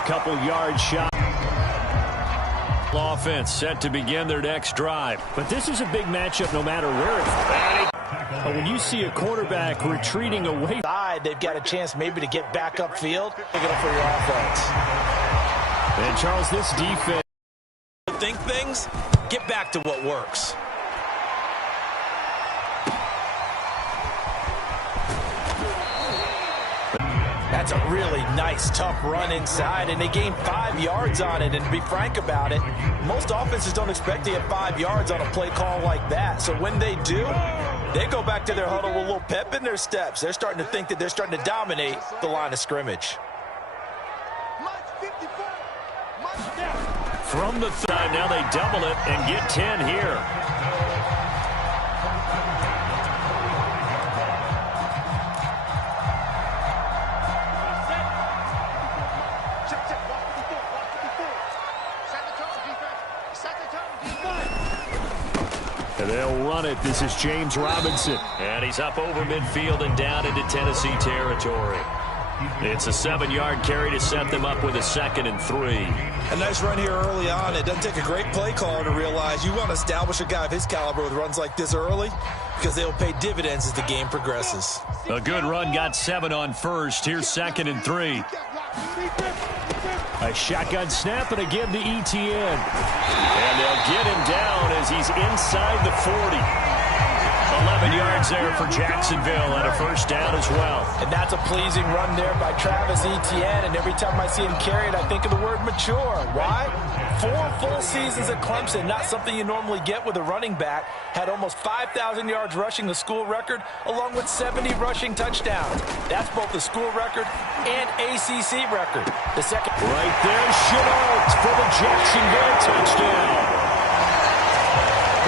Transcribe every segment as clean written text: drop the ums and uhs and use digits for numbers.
a couple yards shy. Offense set to begin their next drive. But this is a big matchup no matter where it's. But when you see a quarterback retreating away, they've got a chance maybe to get back upfield. Pick it up for your offense. And Charles, this defense. Think things, get back to what works. That's a really nice, tough run inside, and they gained 5 yards on it. And to be frank about it, most offenses don't expect to get 5 yards on a play call like that. So when they do, they go back to their huddle with a little pep in their steps. They're starting to think that they're starting to dominate the line of scrimmage. From the side, now they double it and get 10 here. And they'll run it. This is James Robinson. And he's up over midfield and down into Tennessee territory. It's a 7-yard carry to set them up with a 2nd and 3. A nice run here early on. It doesn't take a great play caller to realize you want to establish a guy of his caliber with runs like this early because they'll pay dividends as the game progresses. A good run, got 7 on first. Here's 2nd and 3. A shotgun snap and a give to Etienne. And they'll get him down as he's inside the 40. 11 yards there for Jacksonville and a first down as well. And that's a pleasing run there by Travis Etienne. And every time I see him carry it, I think of the word mature. Why? 4 full seasons at Clemson, not something you normally get with a running back. Had almost 5,000 yards rushing, the school record, along with 70 rushing touchdowns. That's both the school record and ACC record. The second. Right there, Shenault for the Jacksonville touchdown.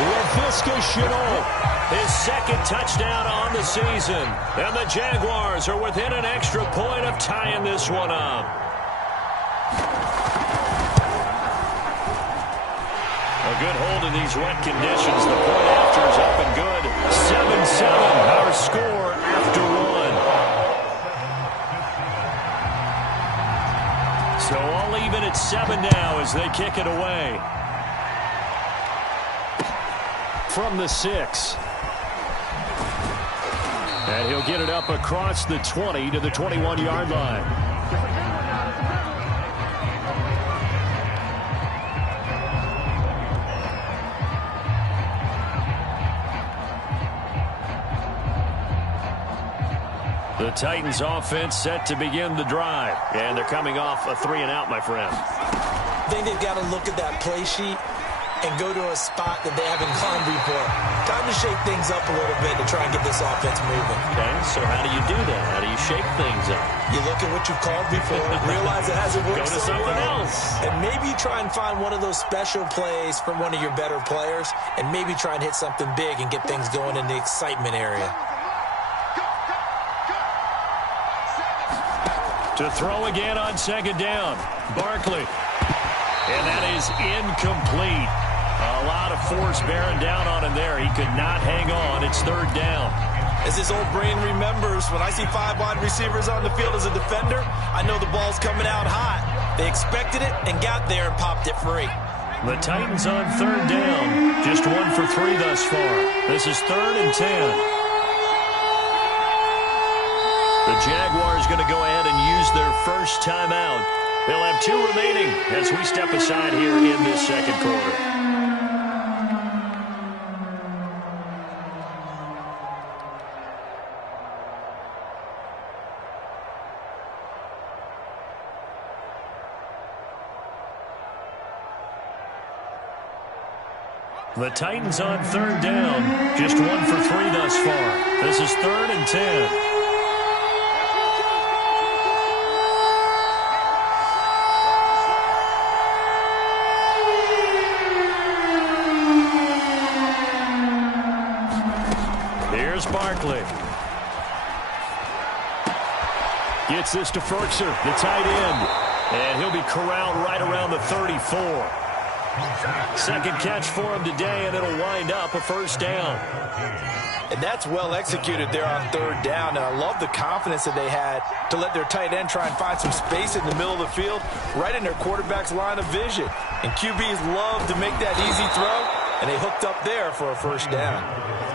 Laviska Shenault. His 2nd touchdown on the season. And the Jaguars are within an extra point of tying this one up. A good hold in these wet conditions. The point after is up and good. 7-7, our score after 1. So all even at 7 now as they kick it away. From the 6. And he'll get it up across the 20 to the 21-yard line. The Titans offense set to begin the drive. And they're coming off a 3-and-out, my friend. I think they've got to look at that play sheet and go to a spot that they haven't gone before. Time to shake things up a little bit to try and get this offense moving. Okay, so how do you do that? How do you shake things up? You look at what you've called before, realize it hasn't worked so well. Go to something else. And maybe try and find one of those special plays from one of your better players, and maybe try and hit something big and get things going in the excitement area. To throw again on 2nd down. Barkley. And that is incomplete. A lot of force bearing down on him there. He could not hang on. It's 3rd down. As his old brain remembers, when I see 5 wide receivers on the field as a defender, I know the ball's coming out hot. They expected it and got there and popped it free. The Titans on 3rd down. Just 1 for 3 thus far. This is 3rd and 10. The Jaguars going to go ahead and use their first timeout. They'll have 2 remaining as we step aside here in this 2nd quarter. The Titans on 3rd down. Just 1 for 3 thus far. This is 3rd and 10. Barkley gets this to Firkser, the tight end, and he'll be corralled right around the 34. Second catch for him today, and it'll wind up a first down. And that's well executed there on third down. And I love the confidence that they had to let their tight end try and find some space in the middle of the field, right in their quarterback's line of vision. And QBs love to make that easy throw, and they hooked up there for a first down.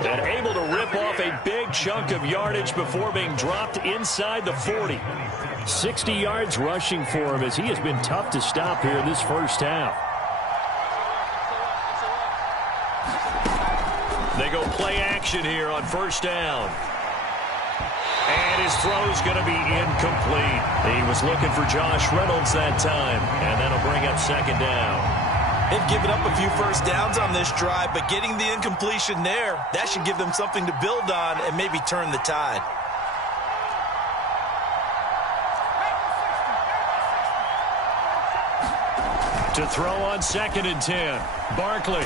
And able to rip off a big chunk of yardage before being dropped inside the 40. 60 yards rushing for him as he has been tough to stop here in this first half. They go play action here on first down. And his throw's going to be incomplete. He was looking for Josh Reynolds that time, and that'll bring up second down. They've given up a few first downs on this drive, but getting the incompletion there, that should give them something to build on and maybe turn the tide. To throw on 2nd and 10. Barkley.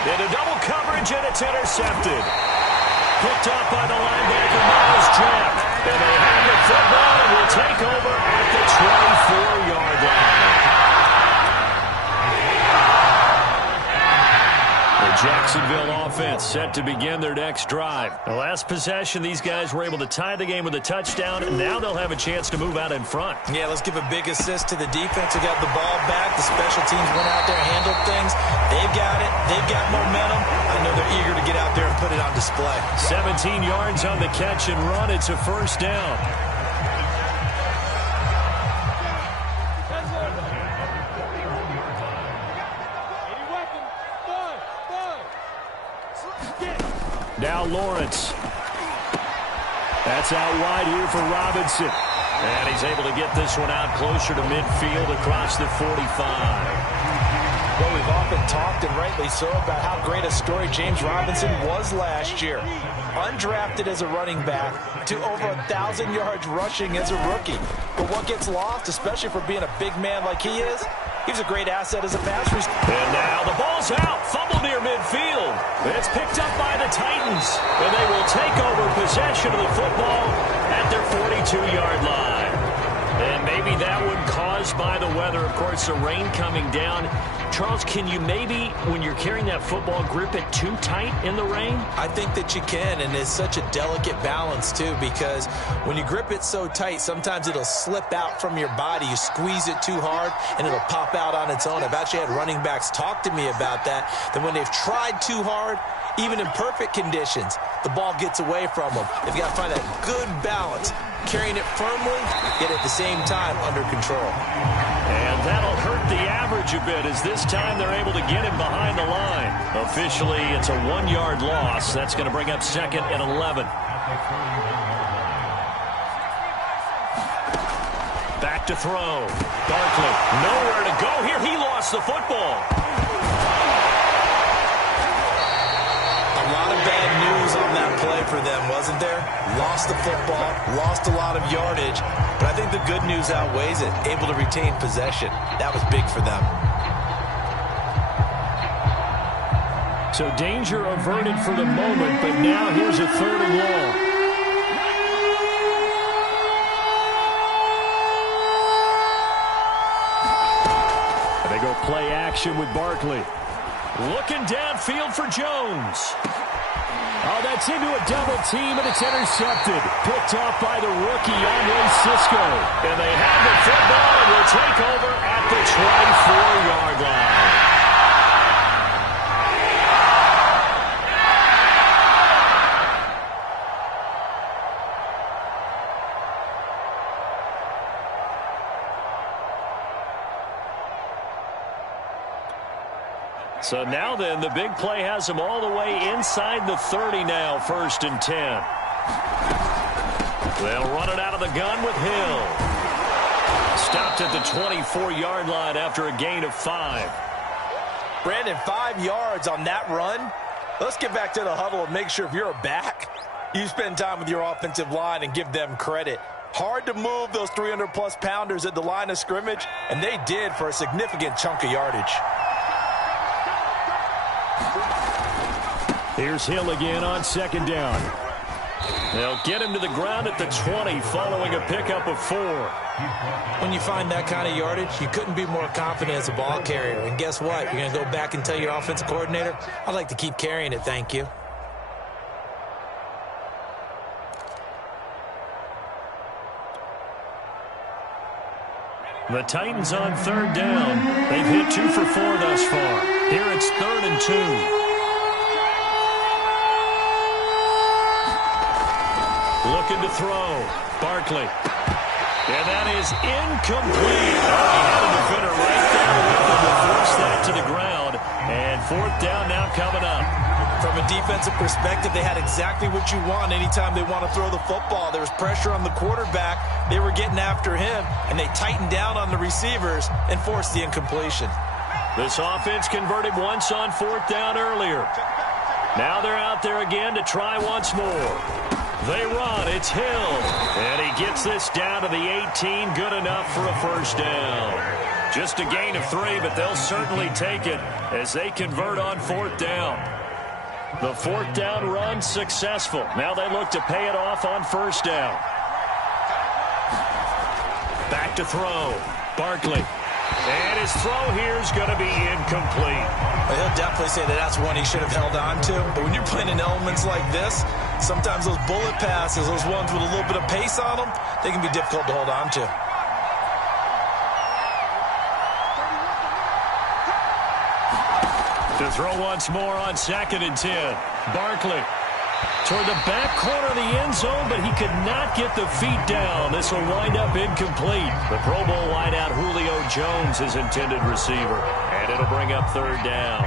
Into double coverage, and it's intercepted. Picked up by the linebacker, Myles Jack. And they have the football and will take over at the 24-yard line. The Jacksonville offense set to begin their next drive. The last possession, these guys were able to tie the game with a touchdown, and now they'll have a chance to move out in front. Yeah, let's give a big assist to the defense who got the ball back. The special teams went out there, handled things. They've got it. They've got momentum. I know they're eager to get out there and put it on display. 17 yards on the catch and run. It's a first down. Now Lawrence. That's out wide here for Robinson. And he's able to get this one out closer to midfield across the 45. Well, we've often talked, and rightly so, about how great a story James Robinson was last year. Undrafted as a running back to over 1,000 yards rushing as a rookie. But what gets lost, especially for being a big man like he is, he's a great asset as a pass receiver. And now the ball's out. Fumble near midfield. It's picked up by the Titans. And they will take over possession of the football at their 42-yard line. And maybe that one caused by the weather. Of course, the rain coming down. Charles, can you maybe, when you're carrying that football, grip it too tight in the rain? I think that you can, and it's such a delicate balance, too, because when you grip it so tight, sometimes it'll slip out from your body. You squeeze it too hard, and it'll pop out on its own. I've actually had running backs talk to me about that when they've tried too hard, even in perfect conditions, the ball gets away from them. They've got to find a good balance, carrying it firmly, yet at the same time under control. And that'll hurt the average a bit as this time they're able to get him behind the line. Officially, it's a 1-yard loss. That's going to bring up 2nd and 11. Back to throw. Barkley, nowhere to go here. He lost the football. A lot of bad news on that play for them, wasn't there? Lost the football, lost a lot of yardage, but I think the good news outweighs it. Able to retain possession. That was big for them. So danger averted for the moment, but now here's a 3rd and long. They go play action with Barkley. Looking downfield for Jones. Oh, that's into a double team, and it's intercepted. Picked off by the rookie, Andre Cisco. And they have the football and will take over at the 24-yard line. So now then, the big play has them all the way inside the 30 now, 1st and 10. They'll run it out of the gun with Hill. Stopped at the 24-yard line after a gain of 5. Brandon, 5 yards on that run. Let's get back to the huddle and make sure if you're a back, you spend time with your offensive line and give them credit. Hard to move those 300-plus pounders at the line of scrimmage, and they did for a significant chunk of yardage. Here's Hill again on 2nd down. They'll get him to the ground at the 20 following a pickup of 4. When you find that kind of yardage, you couldn't be more confident as a ball carrier. And guess what? You're going to go back and tell your offensive coordinator, I'd like to keep carrying it, thank you. The Titans on 3rd down. They've hit 2 for 4 thus far. Here it's 3rd and 2. Looking to throw. Barkley. And that is incomplete. He had a defender right there with him to force that to the ground. And 4th down now coming up. From a defensive perspective, they had exactly what you want anytime they want to throw the football. There was pressure on the quarterback. They were getting after him, and they tightened down on the receivers and forced the incompletion. This offense converted once on 4th down earlier. Now they're out there again to try once more. They run. It's Hill. And he gets this down to the 18. Good enough for a 1st down. Just a gain of 3, but they'll certainly take it as they convert on 4th down. The 4th down run successful. Now they look to pay it off on 1st down. Back to throw. Barkley. And his throw here is going to be incomplete. Well, he'll definitely say that that's one he should have held on to. But when you're playing in elements like this, sometimes those bullet passes, those ones with a little bit of pace on them, they can be difficult to hold on to. To throw once more on 2nd and 10. Barkley toward the back corner of the end zone, but he could not get the feet down. This will wind up incomplete. The Pro Bowl wideout Julio Jones, his intended receiver. And it'll bring up 3rd down.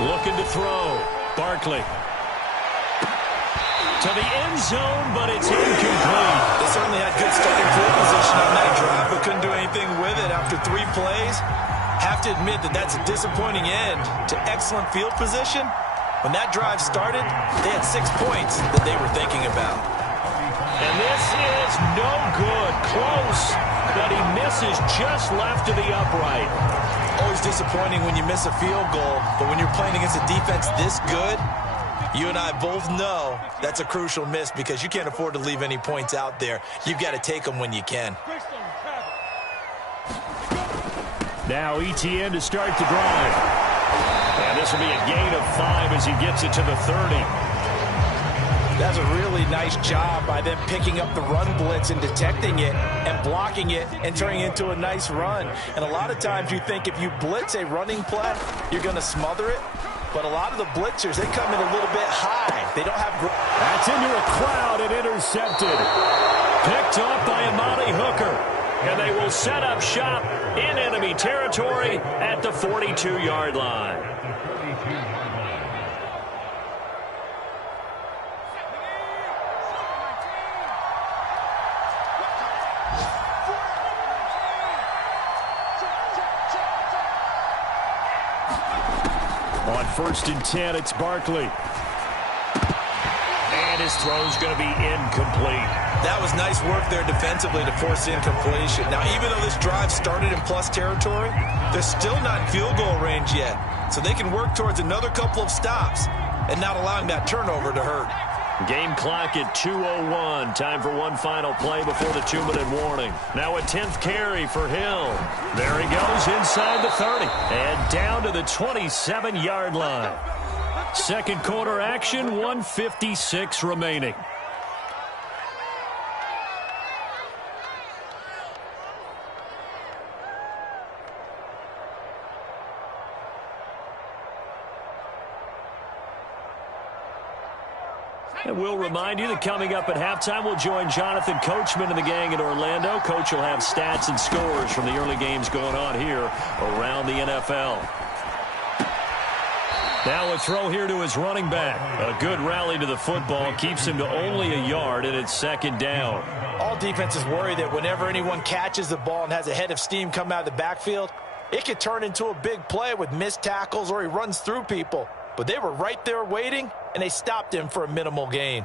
Looking to throw. Barkley. To the end zone, but it's incomplete. They certainly had good starting field position on that drive, but couldn't do anything with it after 3 plays. Have to admit that that's a disappointing end to excellent field position. When that drive started, they had 6 points that they were thinking about. And this is no good. Close, but he misses just left of the upright. Always disappointing when you miss a field goal, but when you're playing against a defense this good, you and I both know that's a crucial miss because you can't afford to leave any points out there. You've got to take them when you can. Now ETN to start the drive. And this will be a gain of 5 as he gets it to the 30. That's a really nice job by them picking up the run blitz and detecting it and blocking it and turning it into a nice run. And a lot of times you think if you blitz a running play, you're going to smother it. But a lot of the blitzers, they come in a little bit high. They don't have... That's into a crowd and intercepted. Picked off by Amani Hooker. And they will set up shop in enemy territory at the 42-yard line. On 1st and 10, it's Barkley. And his throw's going to be incomplete. That was nice work there defensively to force incompletion. Now, even though this drive started in plus territory, they're still not in field goal range yet. So they can work towards another couple of stops and not allowing that turnover to hurt. Game clock at 2:01. Time for one final play before the 2-minute warning. Now a 10th carry for Hill. There he goes inside the 30 and down to the 27-yard line. Second quarter action, 1:56 remaining. And we'll remind you that coming up at halftime, we'll join Jonathan Coachman and the gang in Orlando. Coach will have stats and scores from the early games going on here around the NFL. Now a throw here to his running back. A good rally to the football keeps him to only a yard, and it's 2nd down. All defenses worry that whenever anyone catches the ball and has a head of steam come out of the backfield, it could turn into a big play with missed tackles or he runs through people. but they were right there waiting, and they stopped him for a minimal gain.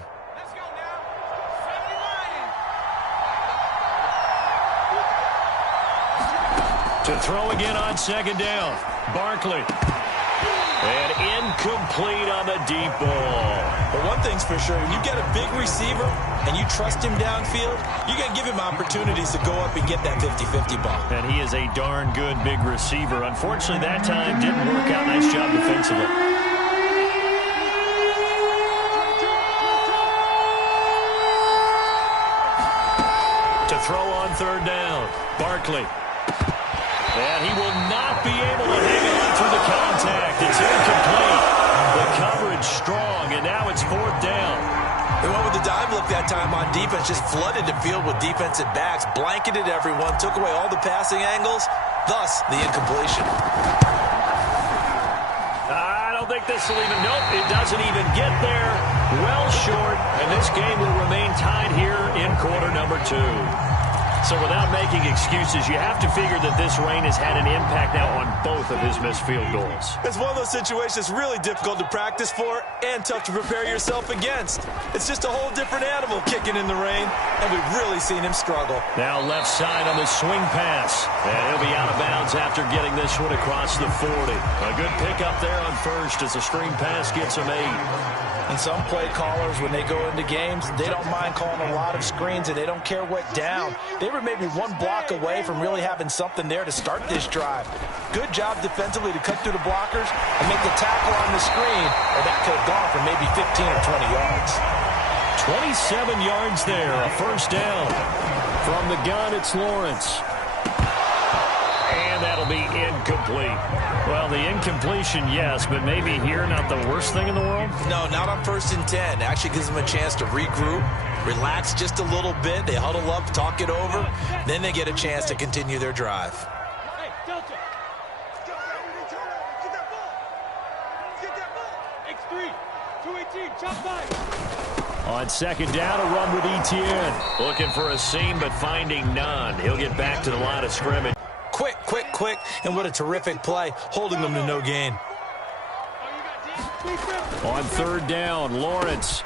To throw again on second down. Barkley. And incomplete on the deep ball. But one thing's for sure, when you get a big receiver and you trust him downfield, you're going to give him opportunities to go up and get that 50-50 ball. And he is a darn good big receiver. Unfortunately, that time didn't work out. Nice job defensively. To throw on third down. Barkley. And he will not be able to hang on through the contact. It's incomplete. The coverage strong, and now it's fourth down. They went with the dive look that time on defense, just flooded the field with defensive backs, blanketed everyone, took away all the passing angles, thus the incompletion. I don't think this will even, nope, it doesn't even get there. Well short, and this game will remain tied here in quarter number 2. So without making excuses, you have to figure that this rain has had an impact now on both of his missed field goals. It's one of those situations really difficult to practice for and tough to prepare yourself against. It's just a whole different animal kicking in the rain, and we've really seen him struggle. Now left side on the swing pass, and he'll be out of bounds after getting this one across the 40. A good pickup there on first as the screen pass gets him 8. And some play callers, when they go into games, they don't mind calling a lot of screens, and they don't care what down. They were maybe one block away from really having something there to start this drive. Good job defensively to cut through the blockers and make the tackle on the screen, or that could have gone for maybe 15 or 20 yards. 27 yards there, a first down. From the gun, it's Lawrence. And that'll be incomplete. Well, the incompletion, yes, but maybe here not the worst thing in the world? No, not on 1st and 10. Actually gives them a chance to regroup, relax just a little bit. They huddle up, talk it over. Then they get a chance to continue their drive. Hey, Delta. Get that ball. Get that ball. X3, 218, chop back. On second down, a run with Etienne. Looking for a seam, but finding none. He'll get back to the line of scrimmage. Quick, and what a terrific play, holding them to no gain. On third down, Lawrence.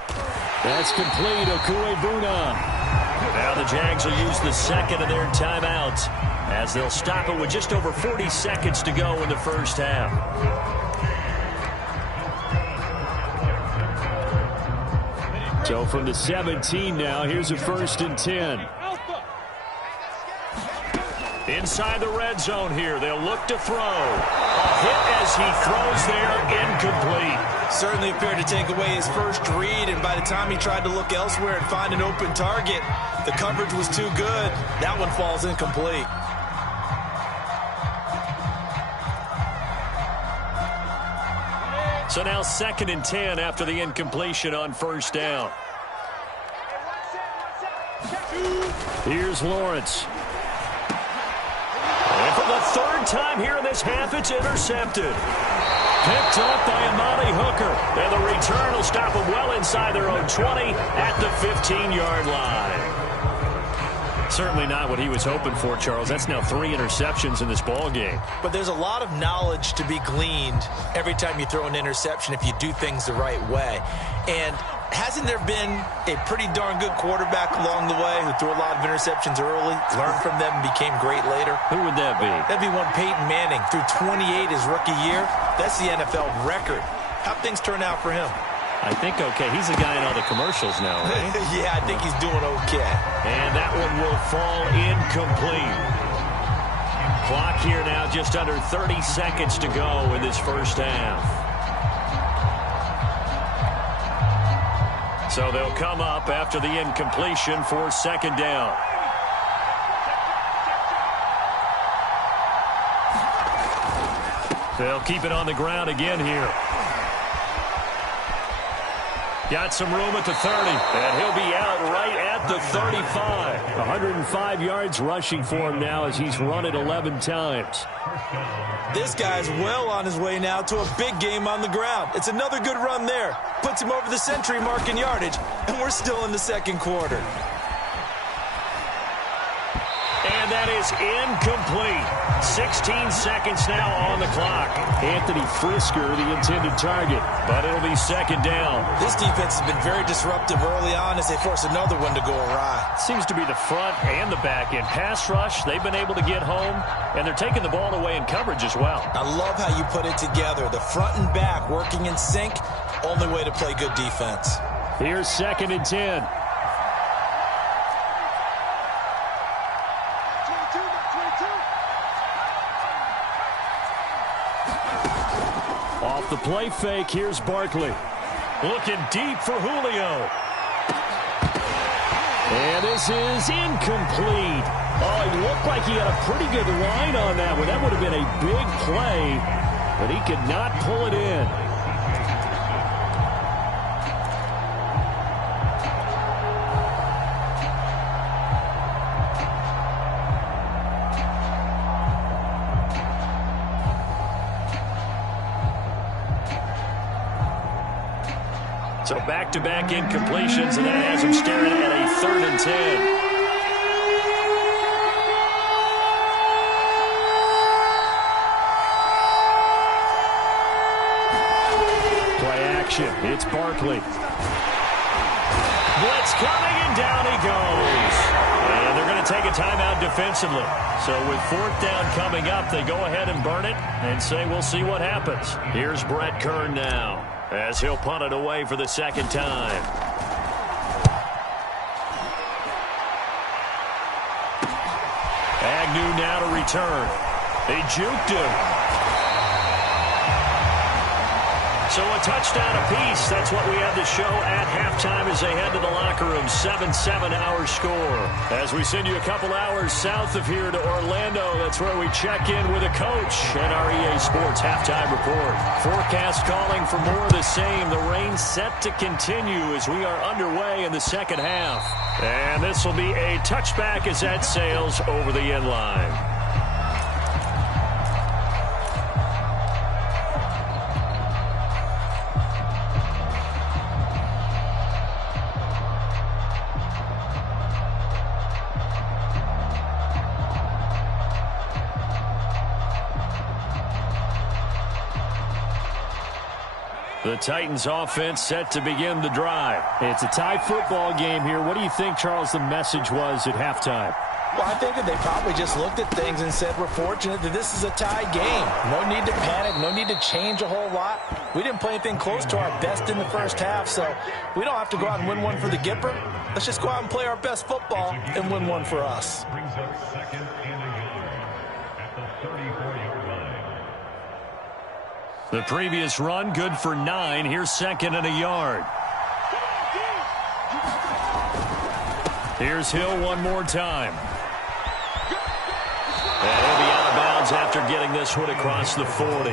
That's complete, Okuebuna. Now the Jags will use the second of their timeouts as they'll stop it with just over 40 seconds to go in the first half. So from the 17 now, here's a 1st and 10. Inside the red zone here, they'll look to throw. A hit as he throws there, incomplete. Certainly appeared to take away his first read, and by the time he tried to look elsewhere and find an open target, the coverage was too good. That one falls incomplete. So now 2nd and 10 after the incompletion on first down. Here's Lawrence. And for the 3rd time here in this half, it's intercepted. Picked up by Amani Hooker. And the return will stop them well inside their own 20 at the 15-yard line. Certainly not what he was hoping for, Charles. That's now 3 interceptions in this ball game. But there's a lot of knowledge to be gleaned every time you throw an interception if you do things the right way. And hasn't there been a pretty darn good quarterback along the way who threw a lot of interceptions early, learned from them, and became great later? Who would that be? That'd be one Peyton Manning. Threw 28 his rookie year. That's the NFL record. How'd things turn out for him? I think okay. He's the guy in all the commercials now, right? Yeah, I think he's doing okay. And that one will fall incomplete. Clock here now just under 30 seconds to go in this first half. So they'll come up after the incompletion for 2nd down. They'll keep it on the ground again here. Got some room at the 30, and he'll be out right at the 35. 105 yards rushing for him now as he's run it 11 times. This guy's well on his way now to a big game on the ground. It's another good run there. Puts him over the century mark in yardage, and we're still in the 2nd quarter. And that is incomplete. 16 seconds now on the clock. Anthony Frisker, the intended target. But it'll be second down. This defense has been very disruptive early on as they force another one to go awry. Seems to be the front and the back end. Pass rush, they've been able to get home, and they're taking the ball away in coverage as well. I love how you put it together. The front and back working in sync, only way to play good defense. Here's 2nd and 10. Off the play fake, here's Barkley. Looking deep for Julio. And this is incomplete. Oh, he looked like he had a pretty good line on that one. That would have been a big play, but he could not pull it in. So back-to-back incompletions, and that has him staring at a 3rd and 10. Play action. It's Barkley. Blitz coming, and down he goes. And they're going to take a timeout defensively. So with 4th down coming up, they go ahead and burn it and say we'll see what happens. Here's Brett Kern now, as he'll punt it away for the 2nd time. Agnew now to return. They juked him. So a touchdown apiece. That's what we have to show at halftime as they head to the locker room. 7-7 our score. As we send you a couple hours south of here to Orlando, that's where we check in with a coach and our EA Sports halftime report. Forecast calling for more of the same. The rain set to continue as we are underway in the 2nd half. And this will be a touchback as that sails over the end line. The Titans offense set to begin the drive. It's a tie football game here. What do you think, Charles, the message was at halftime? Well, I think that they probably just looked at things and said, we're fortunate that this is a tie game. No need to panic. No need to change a whole lot. We didn't play anything close to our best in the first half, so we don't have to go out and win one for the Gipper. Let's just go out and play our best football and win one for us. Brings up 2nd and a yard at the 34-yard line. The previous run, good for 9. Here's 2nd and a yard. Here's Hill one more time. And he'll be out of bounds after getting this one across the 40.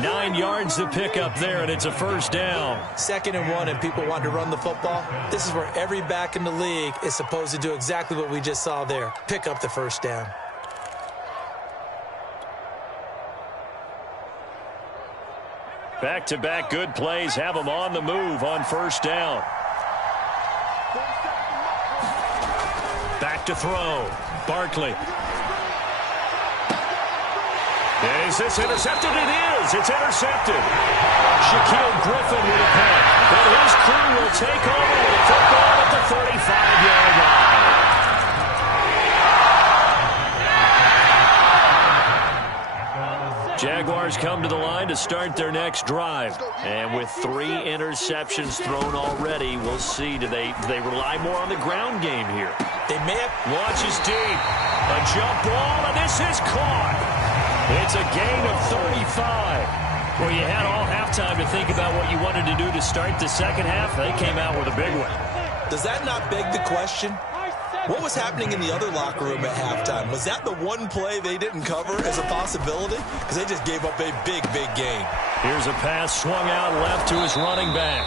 9 yards to pick up there, and it's a 1st down. 2nd and 1, and people want to run the football. This is where every back in the league is supposed to do exactly what we just saw there. Pick up the 1st down. Back-to-back good plays have them on the move on 1st down. Back to throw. Barkley. Is this intercepted? It is. It's intercepted. Shaquille Griffin with a punt. But his crew will take over with a football at the 35-yard line. Jaguars come to the line to start their next drive. And with 3 interceptions thrown already, we'll see. Do they rely more on the ground game here? They may have. Launches deep. A jump ball, and this is caught. It's a gain of 35. Well, you had all halftime to think about what you wanted to do to start the 2nd half. They came out with a big one. Does that not beg the question? What was happening in the other locker room at halftime? Was that the one play they didn't cover as a possibility? Because they just gave up a big, big gain. Here's a pass swung out left to his running back.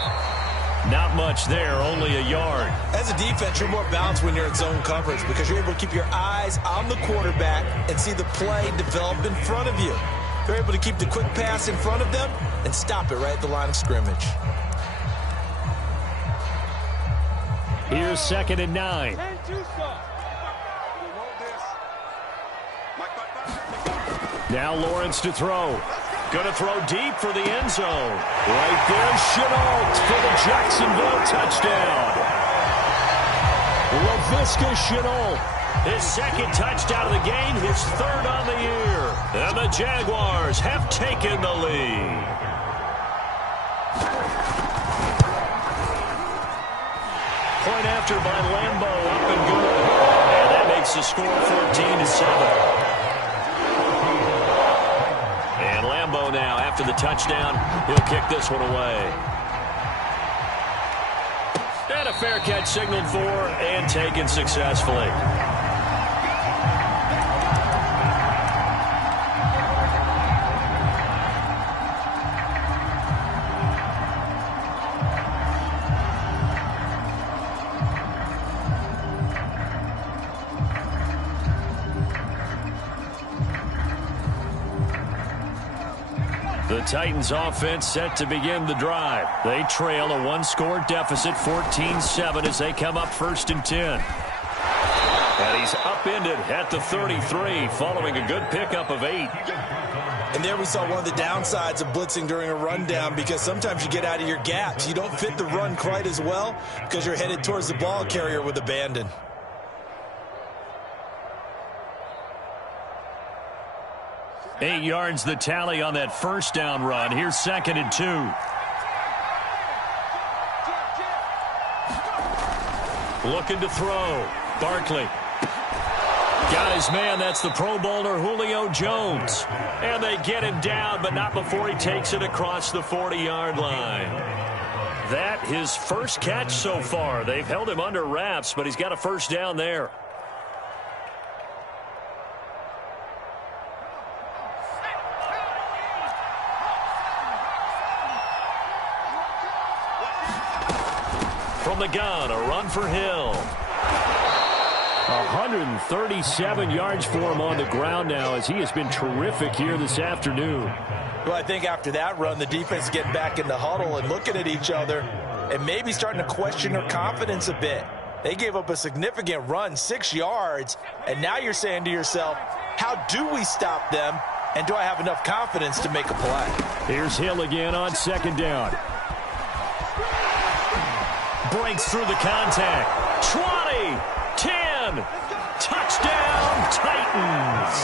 Not much there, only a yard. As a defense, you're more balanced when you're in zone coverage because you're able to keep your eyes on the quarterback and see the play develop in front of you. You're able to keep the quick pass in front of them and stop it right at the line of scrimmage. Here's 2nd and 9. Now Lawrence to throw. Going to throw deep for the end zone. Right there, Shenault for the Jacksonville touchdown. Laviska Shenault, his second touchdown of the game, his third on the year. And the Jaguars have taken the lead. Point after by Lambo, up and good. And that makes the score 14-7. And Lambo now, after the touchdown, he'll kick this one away. And a fair catch signaled for and taken successfully. The Titans offense set to begin the drive. They trail a one-score deficit, 14-7, as they come up 1st and 10. And he's upended at the 33, following a good pickup of 8. And there we saw one of the downsides of blitzing during a rundown, because sometimes you get out of your gaps. You don't fit the run quite as well because you're headed towards the ball carrier with abandon. Eight yards the tally on that first down run. Here's 2nd and 2. Looking to throw. Barkley. Got his man. That's the Pro Bowler Julio Jones. And they get him down, but not before he takes it across the 40-yard line. That his first catch so far. They've held him under wraps, but he's got a first down there. From the gun, a run for Hill. 137 yards for him on the ground now, as he has been terrific here this afternoon. Well, I think after that run, the defense is getting back in the huddle and looking at each other and maybe starting to question their confidence a bit. They gave up a significant run, 6 yards, and now you're saying to yourself, how do we stop them, and do I have enough confidence to make a play? Here's Hill again on 2nd down. Breaks through the contact. 20, 10, touchdown Titans.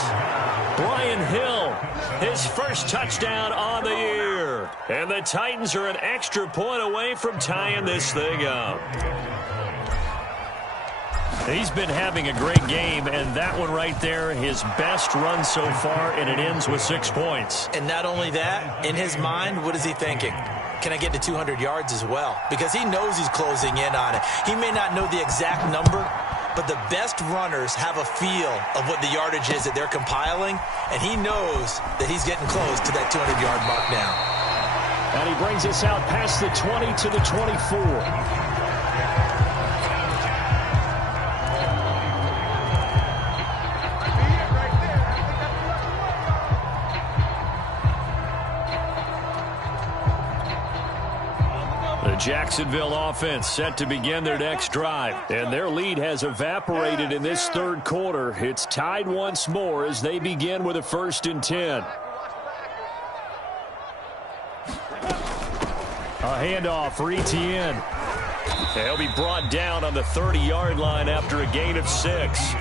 Brian Hill, his first touchdown on the year. And the Titans are an extra point away from tying this thing up. He's been having a great game, and that one right there, his best run so far, and it ends with 6 points. And not only that, in his mind, what is he thinking? Can I get to 200 yards as well? Because he knows he's closing in on it. He may not know the exact number, but the best runners have a feel of what the yardage is that they're compiling, and he knows that he's getting close to that 200-yard mark now. And he brings us out past the 20 to the 24. Jacksonville offense set to begin their next drive, and their lead has evaporated in this third quarter. It's tied once more as they begin with a 1st and 10. A handoff for Etienne. They'll be brought down on the 30-yard line after a gain of 6.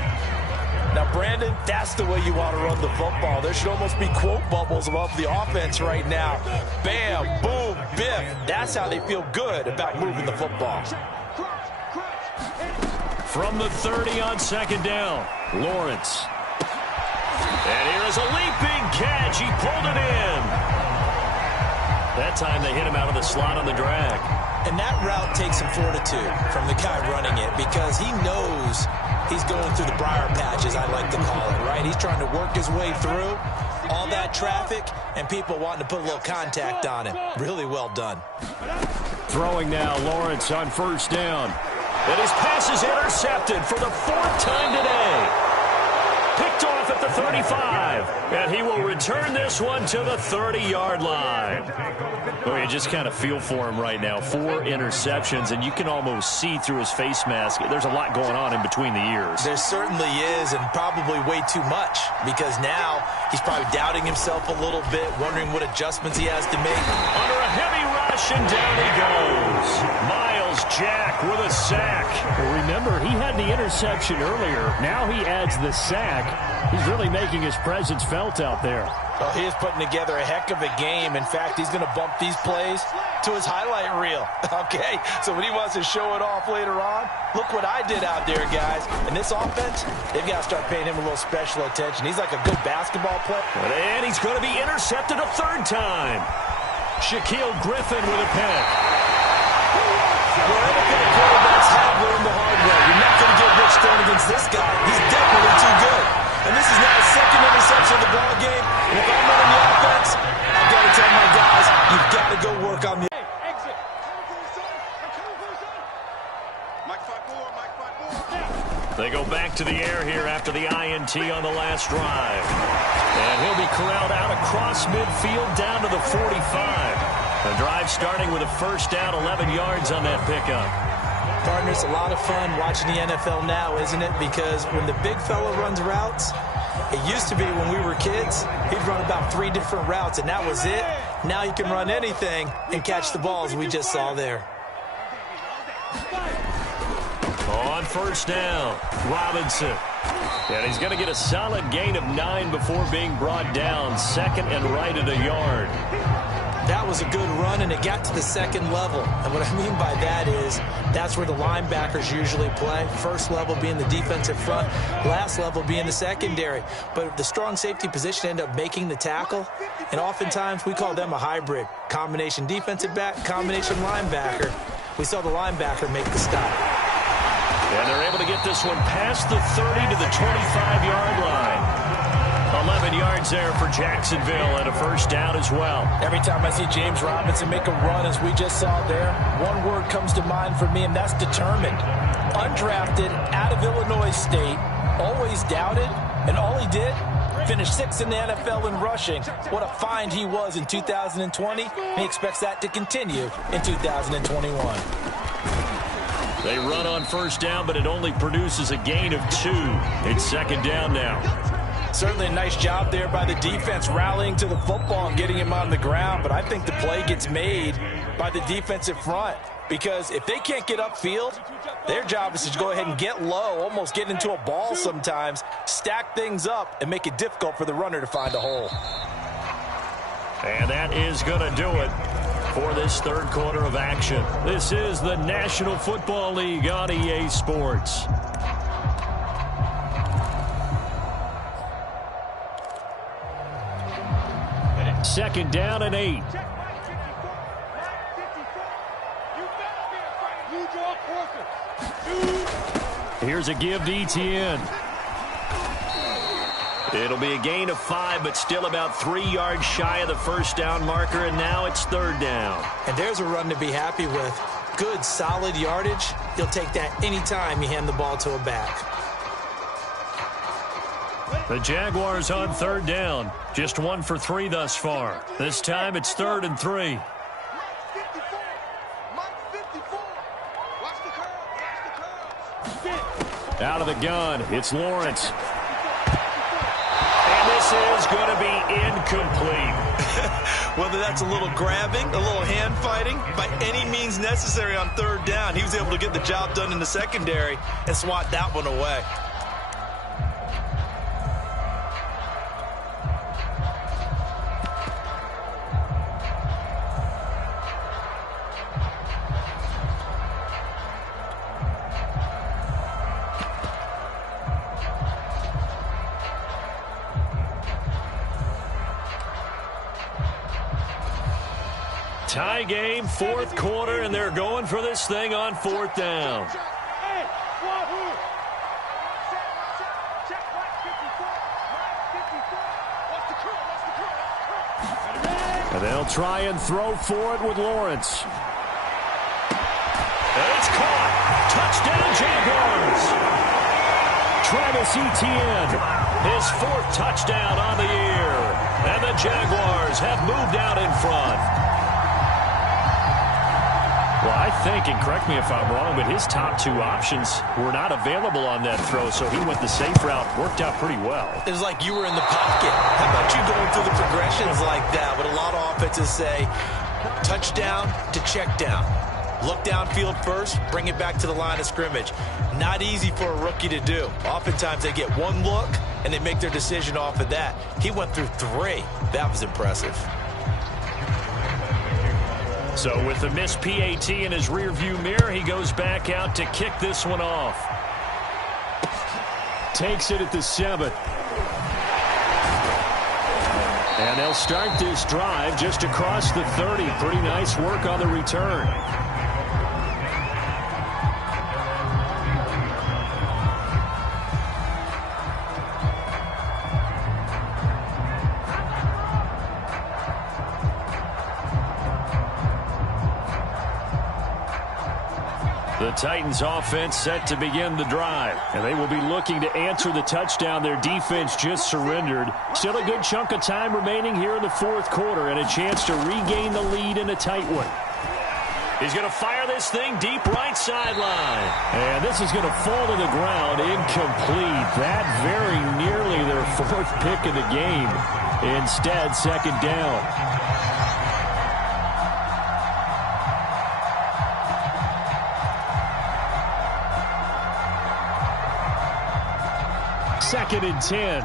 Now, Brandon, that's the way you want to run the football. There should almost be quote bubbles above the offense right now. Bam, boom, biff. That's how they feel good about moving the football. From the 30 on 2nd down, Lawrence. And here is a leaping catch. He pulled it in. That time they hit him out of the slot on the drag. And that route takes some fortitude from the guy running it, because he knows he's going through the briar patch, as I like to call it, right? He's trying to work his way through all that traffic and people wanting to put a little contact on him. Really well done. Throwing now, Lawrence on 1st down. And his pass is intercepted for the 4th time today. Picked off at the 35. And he will return this one to the 30-yard line. Well, you just kind of feel for him right now. 4 interceptions, and you can almost see through his face mask. There's a lot going on in between the ears. There certainly is, and probably way too much, because now he's probably doubting himself a little bit, wondering what adjustments he has to make. Under a heavy rush, and down he goes. Myles Jack with a sack. Well, remember, he had the interception earlier. Now he adds the sack. He's really making his presence felt out there. Well, he is putting together a heck of a game. In fact, he's going to bump these plays to his highlight reel. Okay, so when he wants to show it off later on, look what I did out there, guys. And this offense, they've got to start paying him a little special attention. He's like a good basketball player. And he's going to be intercepted a 3rd time. Shaquille Griffin with a pick. Well, NFL quarterbacks have learned the hard way. You're not going to get Rich thrown against this guy. He's definitely too good. And this is now his 2nd interception of the ball game. And if I'm running the offense, I've got to tell my guys, you've got to go work on the... Exit. Mike 5-4. They go back to the air here after the INT on the last drive. And he'll be corralled out across midfield down to the 45. The drive starting with a 1st down, 11 yards on that pickup. Partner, it's a lot of fun watching the NFL now, isn't it? Because when the big fella runs routes, it used to be when we were kids, he'd run about 3 different routes, and that was it. Now you can run anything and catch the balls we just saw there. On 1st down, Robinson. And he's going to get a solid gain of 9 before being brought down. 2nd and right at a yard. That was a good run, and it got to the 2nd level. And what I mean by that is that's where the linebackers usually play. 1st level being the defensive front, last level being the secondary. But the strong safety position ended up making the tackle, and oftentimes we call them a hybrid. Combination defensive back, combination linebacker. We saw the linebacker make the stop. And they're able to get this one past the 30 to the 25-yard line. 11 yards there for Jacksonville and a 1st down as well. Every time I see James Robinson make a run, as we just saw there, one word comes to mind for me, and that's determined. Undrafted, out of Illinois State, always doubted, and all he did, finished 6th in the NFL in rushing. What a find he was in 2020. He expects that to continue in 2021. They run on 1st down, but it only produces a gain of 2. It's 2nd down now. Certainly a nice job there by the defense rallying to the football and getting him on the ground, but I think the play gets made by the defensive front, because if they can't get upfield, their job is to go ahead and get low, almost get into a ball sometimes, stack things up, and make it difficult for the runner to find a hole. And that is going to do it for this 3rd quarter of action. This is the National Football League on EA Sports. Second down and 8. Here's a give to Etienne. It'll be a gain of 5, but still about 3 yards shy of the 1st down marker, and now it's 3rd down. And there's a run to be happy with. Good, solid yardage. You'll take that anytime you hand the ball to a back. The Jaguars on 3rd down. Just 1 for 3 thus far. This time it's 3rd and 3. Out of the gun, it's Lawrence. And this is going to be incomplete. Whether that's a little grabbing, a little hand fighting, by any means necessary on 3rd down, he was able to get the job done in the secondary and swat that one away. Tie game, 4th quarter, and they're going for this thing on 4th down. And they'll try and throw for it with Lawrence. And it's caught. Touchdown, Jaguars. Travis Etienne His 4th touchdown on the year. And the Jaguars have moved out in front. Well, I think, and correct me if I'm wrong, but his top 2 options were not available on that throw, so he went the safe route. Worked out pretty well. It was like you were in the pocket. How about you going through the progressions like that? But a lot of offenses say touchdown to check down. Look downfield first, bring it back to the line of scrimmage. Not easy for a rookie to do. Oftentimes they get one look, and they make their decision off of that. He went through 3. That was impressive. So with the missed PAT in his rearview mirror, he goes back out to kick this one off. Takes it at the 7. And they'll start this drive just across the 30. Pretty nice work on the return. The Titans offense set to begin the drive. And they will be looking to answer the touchdown their defense just surrendered. Still a good chunk of time remaining here in the 4th quarter and a chance to regain the lead in a tight one. He's going to fire this thing deep right sideline. And this is going to fall to the ground incomplete. That very nearly their 4th pick of the game. Instead, 2nd down. Second and 10.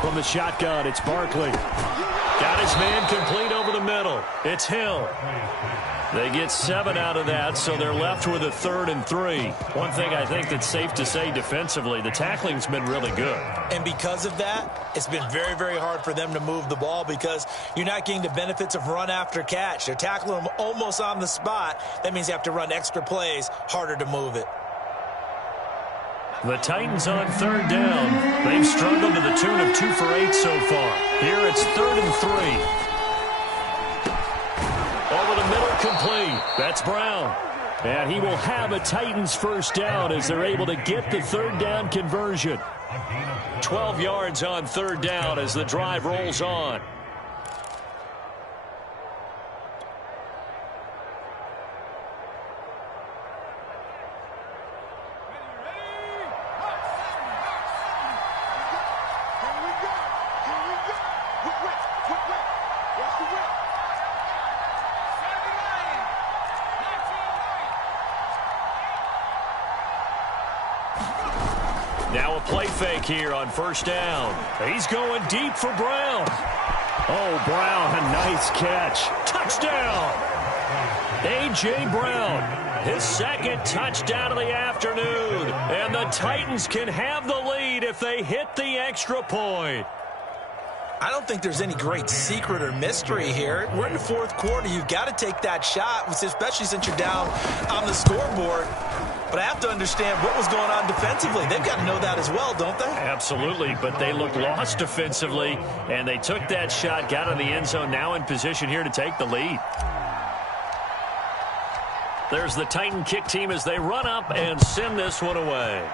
From the shotgun, it's Barkley. Got his man complete over the middle. It's Hill. They get 7 out of that, so they're left with a 3rd and 3. One thing I think that's safe to say defensively, the tackling's been really good. And because of that, it's been very, very hard for them to move the ball because you're not getting the benefits of run after catch. They're tackling them almost on the spot. That means you have to run extra plays, harder to move it. The Titans on 3rd down. They've struggled to the tune of 2 for 8 so far. Here it's 3rd and 3. Over the middle, complete. That's Brown. And he will have a Titans 1st down as they're able to get the 3rd down conversion. 12 yards on 3rd down as the drive rolls on. Now a play fake here on 1st down. He's going deep for Brown. Oh, Brown, a nice catch. Touchdown! A.J. Brown, his 2nd touchdown of the afternoon. And the Titans can have the lead if they hit the extra point. I don't think there's any great secret or mystery here. We're in the 4th quarter. You've got to take that shot, especially since you're down on the scoreboard. But I have to understand what was going on defensively. They've got to know that as well, don't they? Absolutely, but they looked lost defensively, and they took that shot, got in the end zone, now in position here to take the lead. There's the Titan kick team as they run up and send this one away.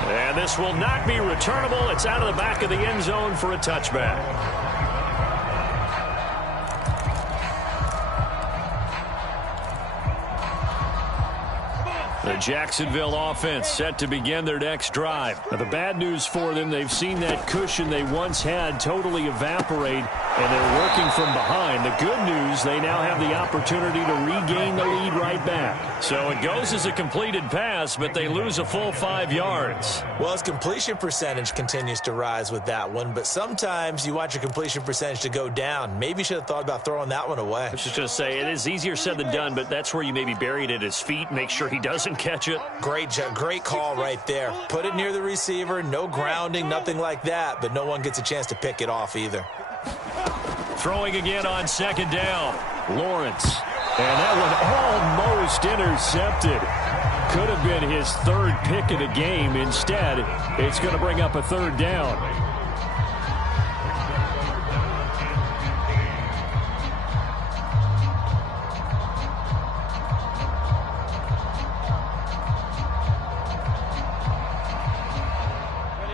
And this will not be returnable. It's out of the back of the end zone for a touchback. The Jacksonville offense set to begin their next drive. Now, the bad news for them, they've seen that cushion they once had totally evaporate, and they're working from behind. The good news, they now have the opportunity to regain the lead right back. So it goes as a completed pass, but they lose a full 5 yards. Well, his completion percentage continues to rise with that one, but sometimes you want your completion percentage to go down. Maybe you should have thought about throwing that one away. I was just going to say, it is easier said than done, but that's where you maybe bury it at his feet, make sure he doesn't catch it. Great call right there. Put it near the receiver, no grounding, nothing like that, but no one gets a chance to pick it off either. Throwing again on 2nd down. Lawrence. And that one almost intercepted. Could have been his 3rd pick of the game. Instead, it's going to bring up a 3rd down.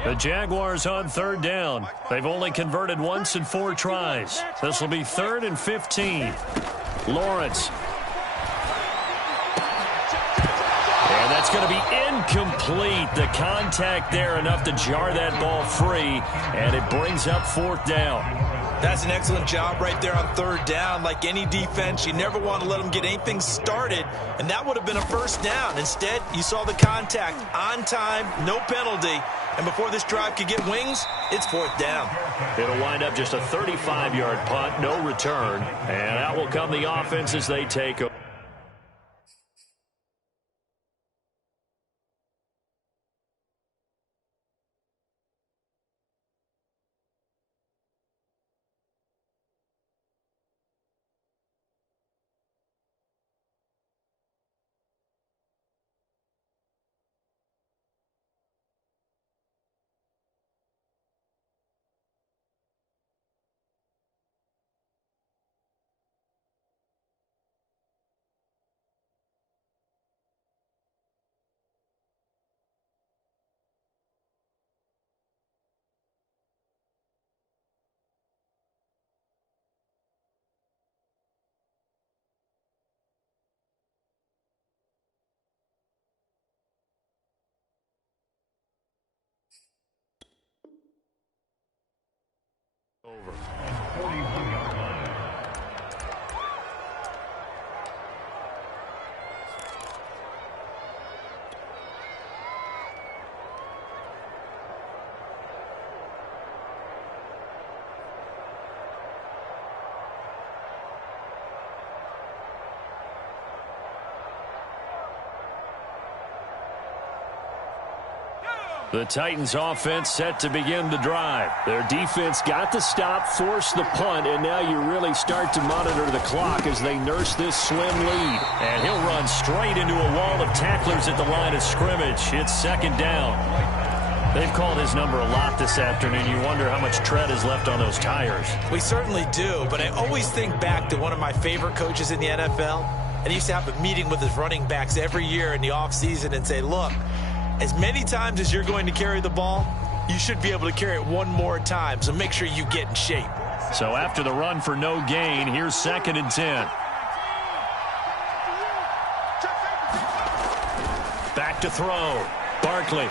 The Jaguars on third down. They've only converted once in 4 tries. This will be 3rd and 15. Lawrence. And that's going to be incomplete. The contact there enough to jar that ball free, and it brings up 4th down. That's an excellent job right there on 3rd down. Like any defense, you never want to let them get anything started, and that would have been a 1st down. Instead, you saw the contact on time, no penalty, and before this drive could get wings, it's 4th down. It'll wind up just a 35-yard punt, no return, and out will come the offense as they take over. The Titans offense set to begin the drive. Their defense got the stop, forced the punt, and now you really start to monitor the clock as they nurse this slim lead. And he'll run straight into a wall of tacklers at the line of scrimmage. It's 2nd down. They've called his number a lot this afternoon. You wonder how much tread is left on those tires. We certainly do, but I always think back to one of my favorite coaches in the NFL. And he used to have a meeting with his running backs every year in the offseason and say, look, as many times as you're going to carry the ball, you should be able to carry it one more time, so make sure you get in shape. So after the run for no gain, here's 2nd and 10. Back to throw. Barkley.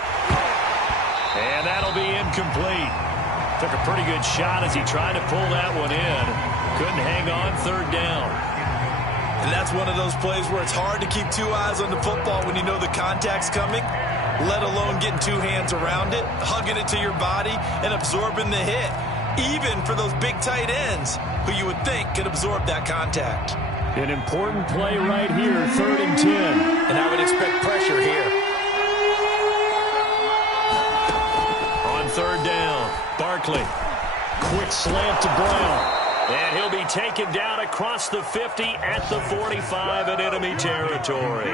And that'll be incomplete. Took a pretty good shot as he tried to pull that one in. Couldn't hang on, 3rd down. And that's one of those plays where it's hard to keep 2 eyes on the football when you know the contact's coming, let alone getting 2 hands around it, hugging it to your body, and absorbing the hit, even for those big tight ends who you would think could absorb that contact. An important play right here, 3rd and 10. And I would expect pressure here. On 3rd down, Barkley. Quick slant to Brown. And he'll be taken down across the 50 at the 45 in enemy territory.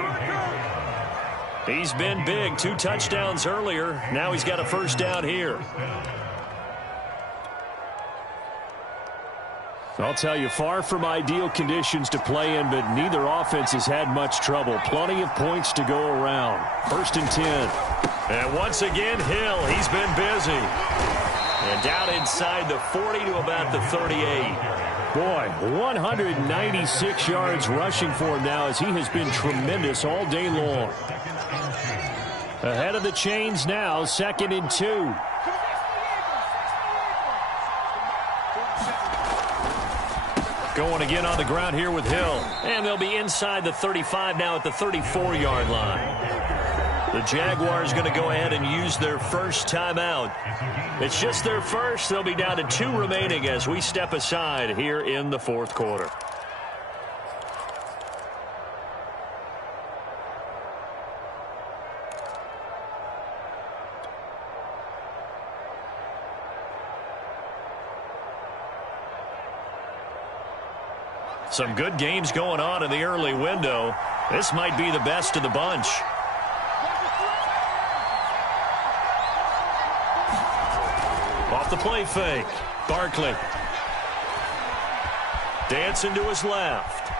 He's been big. 2 touchdowns earlier. Now he's got a 1st down here. I'll tell you, far from ideal conditions to play in, but neither offense has had much trouble. Plenty of points to go around. 1st and 10. And once again, Hill, he's been busy. And down inside the 40 to about the 38. Boy, 196 yards rushing for him now as he has been tremendous all day long. Ahead of the chains now, 2nd and 2. Going again on the ground here with Hill. And they'll be inside the 35 now at the 34-yard line. The Jaguars going to go ahead and use their first timeout. It's just their first. They'll be down to 2 remaining as we step aside here in the 4th quarter. Some good games going on in the early window. This might be the best of the bunch. Off the play fake. Barkley. Dancing to his left.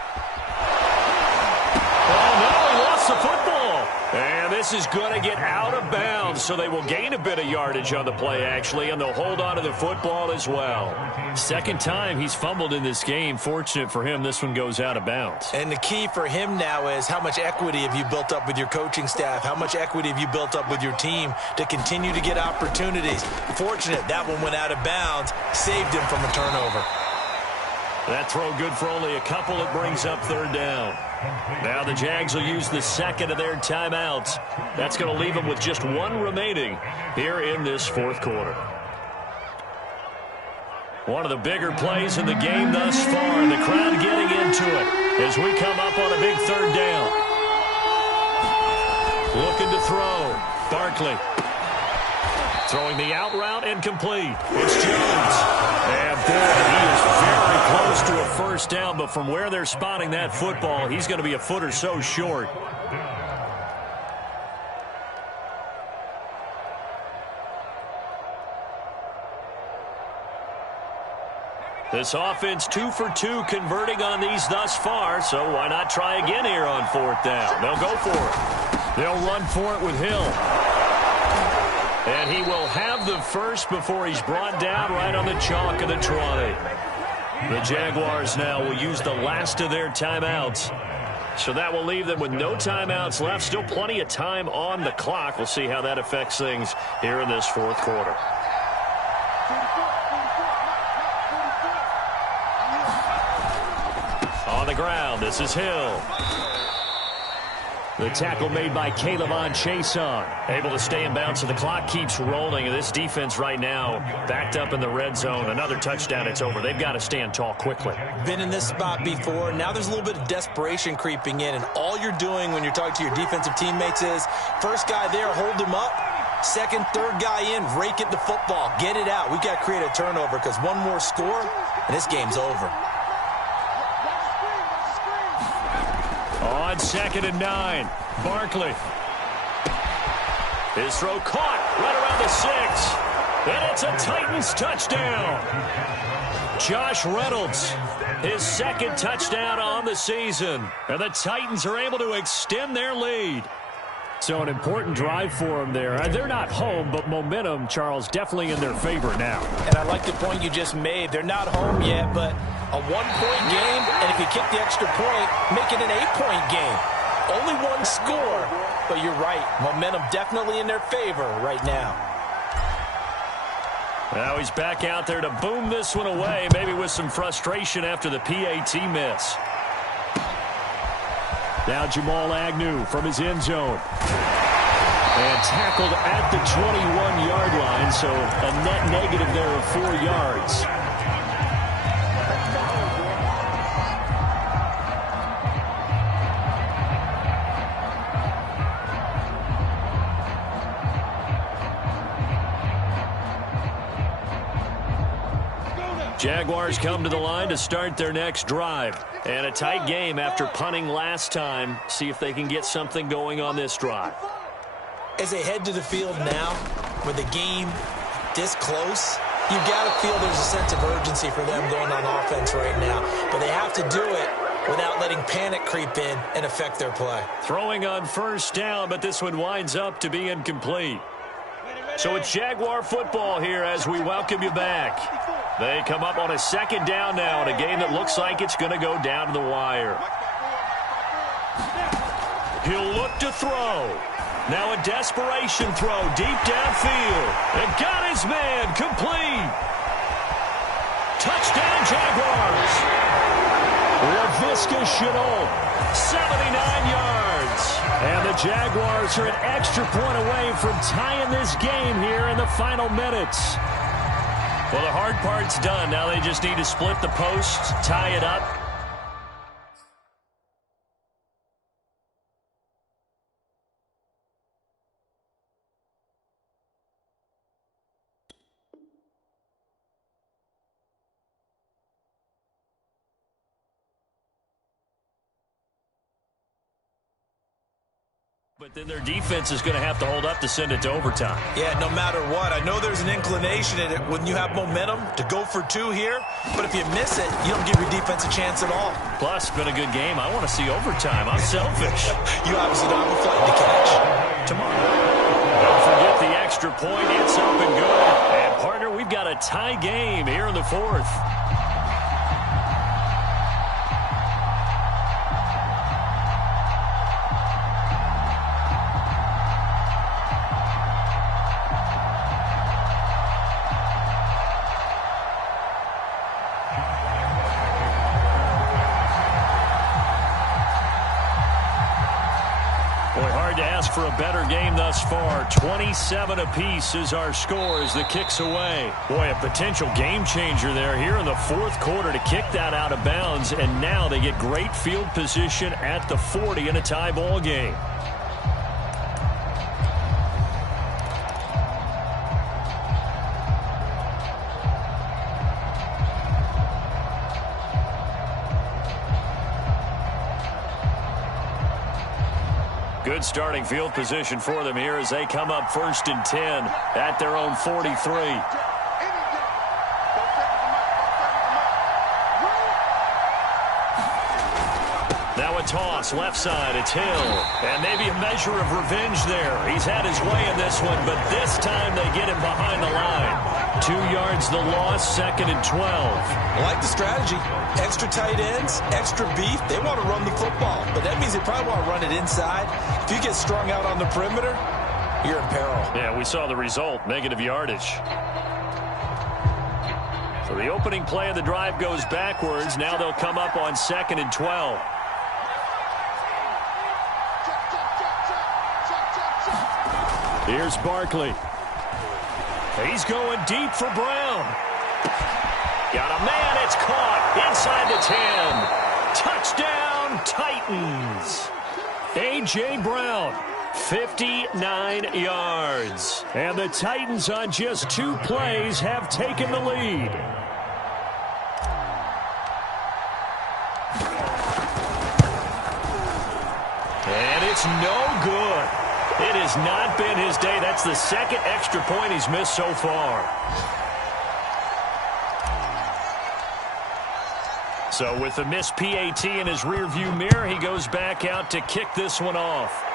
Oh, no, he lost the football. And This is going to get out of bounds, so they will gain a bit of yardage on the play, actually, and they'll hold on to the football as well. Second time he's fumbled in this game. Fortunate for him, this one goes out of bounds. And the key for him now is how much equity have you built up with your coaching staff? How much equity have you built up with your team to continue to get opportunities? Fortunate that one went out of bounds, saved him from a turnover. That throw good for only a couple. It brings up third down. Now the Jags will use the second of their timeouts. That's going to leave them with just one remaining here in this fourth quarter. One of the bigger plays in the game thus far. The crowd getting into it as we come up on a big third down. Looking to throw. Barkley. Throwing the out route and complete. It's Jones. And boy, he is very close to a first down, but from where they're spotting that football, he's going to be a foot or so short. This offense 2 for 2 converting on these thus far, so why not try again here on fourth down? They'll go for it. They'll run for it with Hill. And he will have the first before he's brought down right on the chalk of the 20. The Jaguars now will use the last of their timeouts. So that will leave them with no timeouts left. Still plenty of time on the clock. We'll see how that affects things here in this fourth quarter. On the ground, this is Hill. The tackle made by K'Lavon Chaisson. Able to stay in bounds, so the clock keeps rolling. And this defense right now backed up in the red zone. Another touchdown, it's over. They've got to stand tall quickly. Been in this spot before. Now there's a little bit of desperation creeping in. And all you're doing when you're talking to your defensive teammates is, first guy there, hold him up. Second, third guy in, rake at the football. Get it out. We've got to create a turnover because one more score, and this game's over. On 2nd and 9, Barkley. His throw caught right around the 6. And it's a Titans touchdown. Josh Reynolds, his second touchdown on the season. And the Titans are able to extend their lead. So an important drive for them there. They're not home, but momentum, Charles, definitely in their favor now. And I like the point you just made. They're not home yet, but a one-point game, and if you kick the extra point, make it an 8-point game. Only one score, but you're right. Momentum definitely in their favor right now. Now he's back out there to boom this one away, maybe with some frustration after the PAT miss. Now Jamal Agnew from his end zone. And tackled at the 21-yard line, so a net negative there of 4 yards. Jaguars come to the line to start their next drive. And a tight game after punting last time. See if they can get something going on this drive. As they head to the field now, with the game this close, you've got to feel there's a sense of urgency for them going on offense right now. But they have to do it without letting panic creep in and affect their play. Throwing on first down, but this one winds up to be incomplete. So it's Jaguar football here as we welcome you back. They come up on a second down now in a game that looks like it's going to go down to the wire. He'll look to throw. Now a desperation throw deep downfield. And got his man complete. Touchdown Jaguars. Laviska Shenault, 79 yards. And the Jaguars are an extra point away from tying this game here in the final minutes. Well, the hard part's done. Now they just need to split the posts, tie it up. But then their defense is going to have to hold up to send it to overtime. Yeah, no matter what. I know there's an inclination in it when you have momentum to go for 2 here. But if you miss it, you don't give your defense a chance at all. Plus, it's been a good game. I want to see overtime. I'm selfish. You obviously don't have a flight to catch. tomorrow. Don't forget the extra point. It's up and good. And, partner, we've got a tie game here in the fourth. For a better game thus far. 27 apiece is our score as the kick's away. Boy, a potential game changer there here in the fourth quarter to kick that out of bounds, and now they get great field position at the 40 in a tie ball game. Good starting field position for them here as they come up 1st and 10 at their own 43. Now a toss, left side, it's Hill. And maybe a measure of revenge there. He's had his way in this one, but this time they get him behind the line. 2 yards the loss, 2nd and 12. I like the strategy. Extra tight ends, extra beef. They want to run the football, but that means they probably want to run it inside. If you get strung out on the perimeter, you're in peril. Yeah, we saw the result, negative yardage. So the opening play of the drive goes backwards. Now they'll come up on 2nd and 12. Here's Barkley. He's going deep for Brown. Got a man, it's caught inside the 10. Touchdown, Titans. A.J. Brown, 59 yards. And the Titans on just 2 plays have taken the lead. And it's no good. It has not been his day. That's the 2nd extra point he's missed so far. So with the missed PAT in his rearview mirror, he goes back out to kick this one off.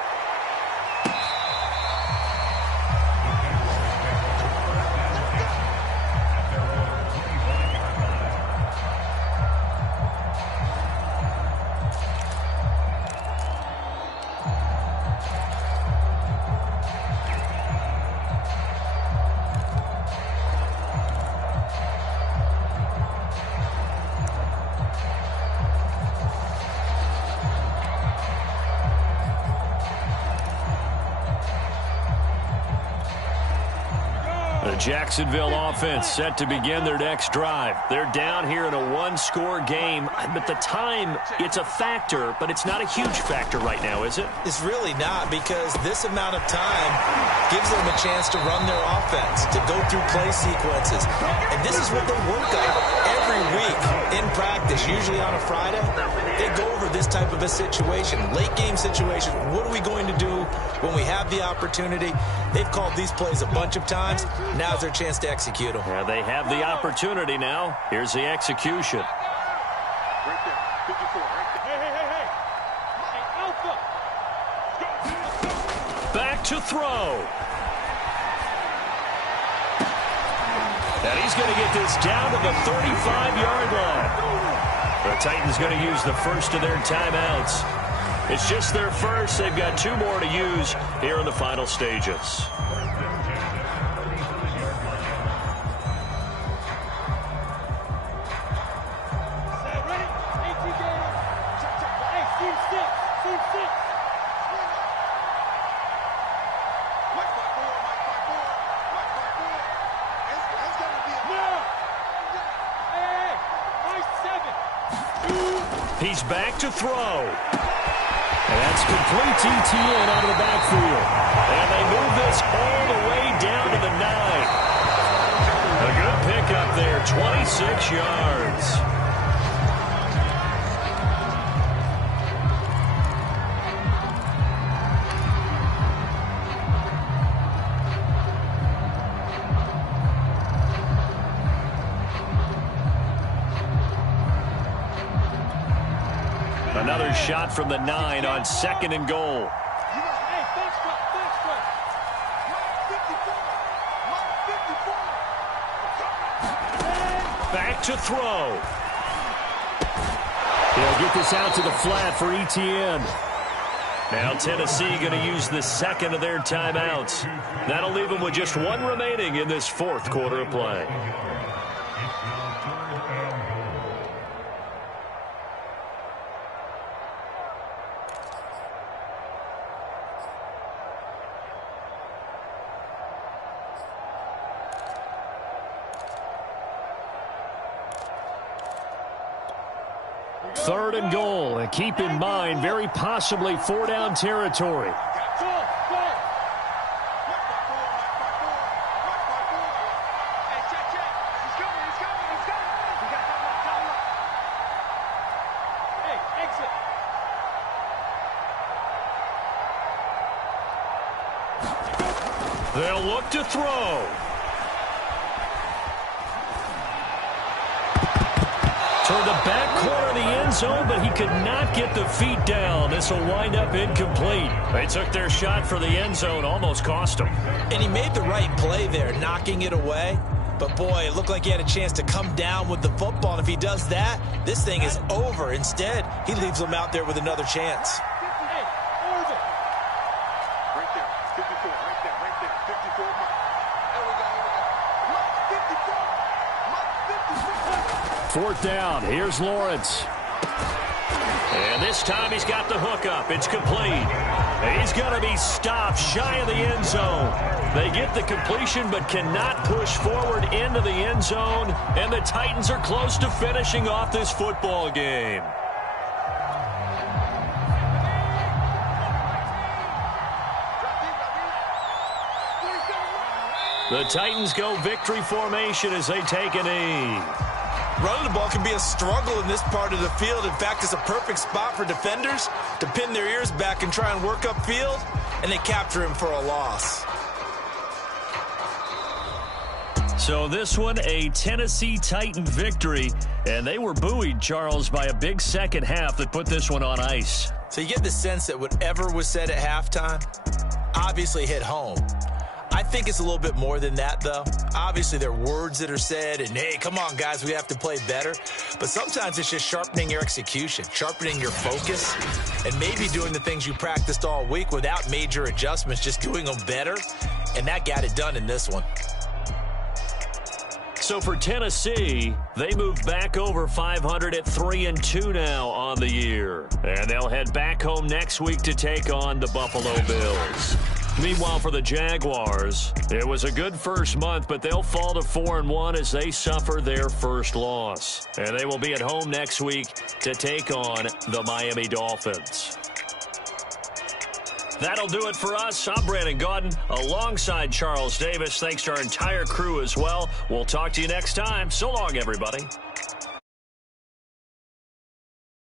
Jacksonville offense set to begin their next drive. They're down here in a 1-score game, but the time, it's a factor, but it's not a huge factor right now, is it? It's really not, because this amount of time gives them a chance to run their offense, to go through play sequences. And this is what they work on every week in practice, usually on a Friday. They go over this type of a situation, late game situation. What are we going to do when we have the opportunity? They've called these plays a bunch of times. Now's their chance to execute them. Yeah, they have the opportunity now. Here's the execution. Right there. 54. Right there. Hey. Hey, Alpha. Back to throw. And he's going to get this down to the 35-yard line. The Titans going to use the first of their timeouts. It's just their first. They've got 2 more to use here in the final stages. He's back to throw. And that's complete ETN out of the backfield. And they move this all the way down to the 9. A good pickup there, 26 yards. Another shot from the 9 on 2nd and goal. Hey, box drop. back to throw. They'll get this out to the flat for Etienne. Now Tennessee going to use the second of their timeouts. That'll leave them with just one remaining in this fourth quarter of play. Third and goal, and keep in mind, very possibly four-down territory. They'll look to throw. Toward the back corner of the end zone, but he could not get the feet down. This will wind up incomplete. They took their shot for the end zone, almost cost him. And he made the right play there, knocking it away. But, boy, it looked like he had a chance to come down with the football. And if he does that, this thing is over. Instead, he leaves him out there with another chance. Fourth down. Here's Lawrence. And this time he's got the hook up. It's complete. He's going to be stopped shy of the end zone. They get the completion but cannot push forward into the end zone. And the Titans are close to finishing off this football game. The Titans go victory formation as they take a knee. Running the ball can be a struggle in this part of the field. In fact, it's a perfect spot for defenders to pin their ears back and try and work upfield, and they capture him for a loss. So this one, a Tennessee Titan victory, and they were buoyed, Charles, by a big second half that put this one on ice. So you get the sense that whatever was said at halftime obviously hit home. I think it's a little bit more than that, though. Obviously, there are words that are said, and, hey, come on, guys, we have to play better. But sometimes it's just sharpening your execution, sharpening your focus, and maybe doing the things you practiced all week without major adjustments, just doing them better. And that got it done in this one. So for Tennessee, they move back over 500 at 3-2 now on the year. And they'll head back home next week to take on the Buffalo Bills. Meanwhile, for the Jaguars, it was a good first month, but they'll fall to 4-1 as they suffer their first loss. And they will be at home next week to take on the Miami Dolphins. That'll do it for us. I'm Brandon Gaudin alongside Charles Davis. Thanks to our entire crew as well. We'll talk to you next time. So long, everybody.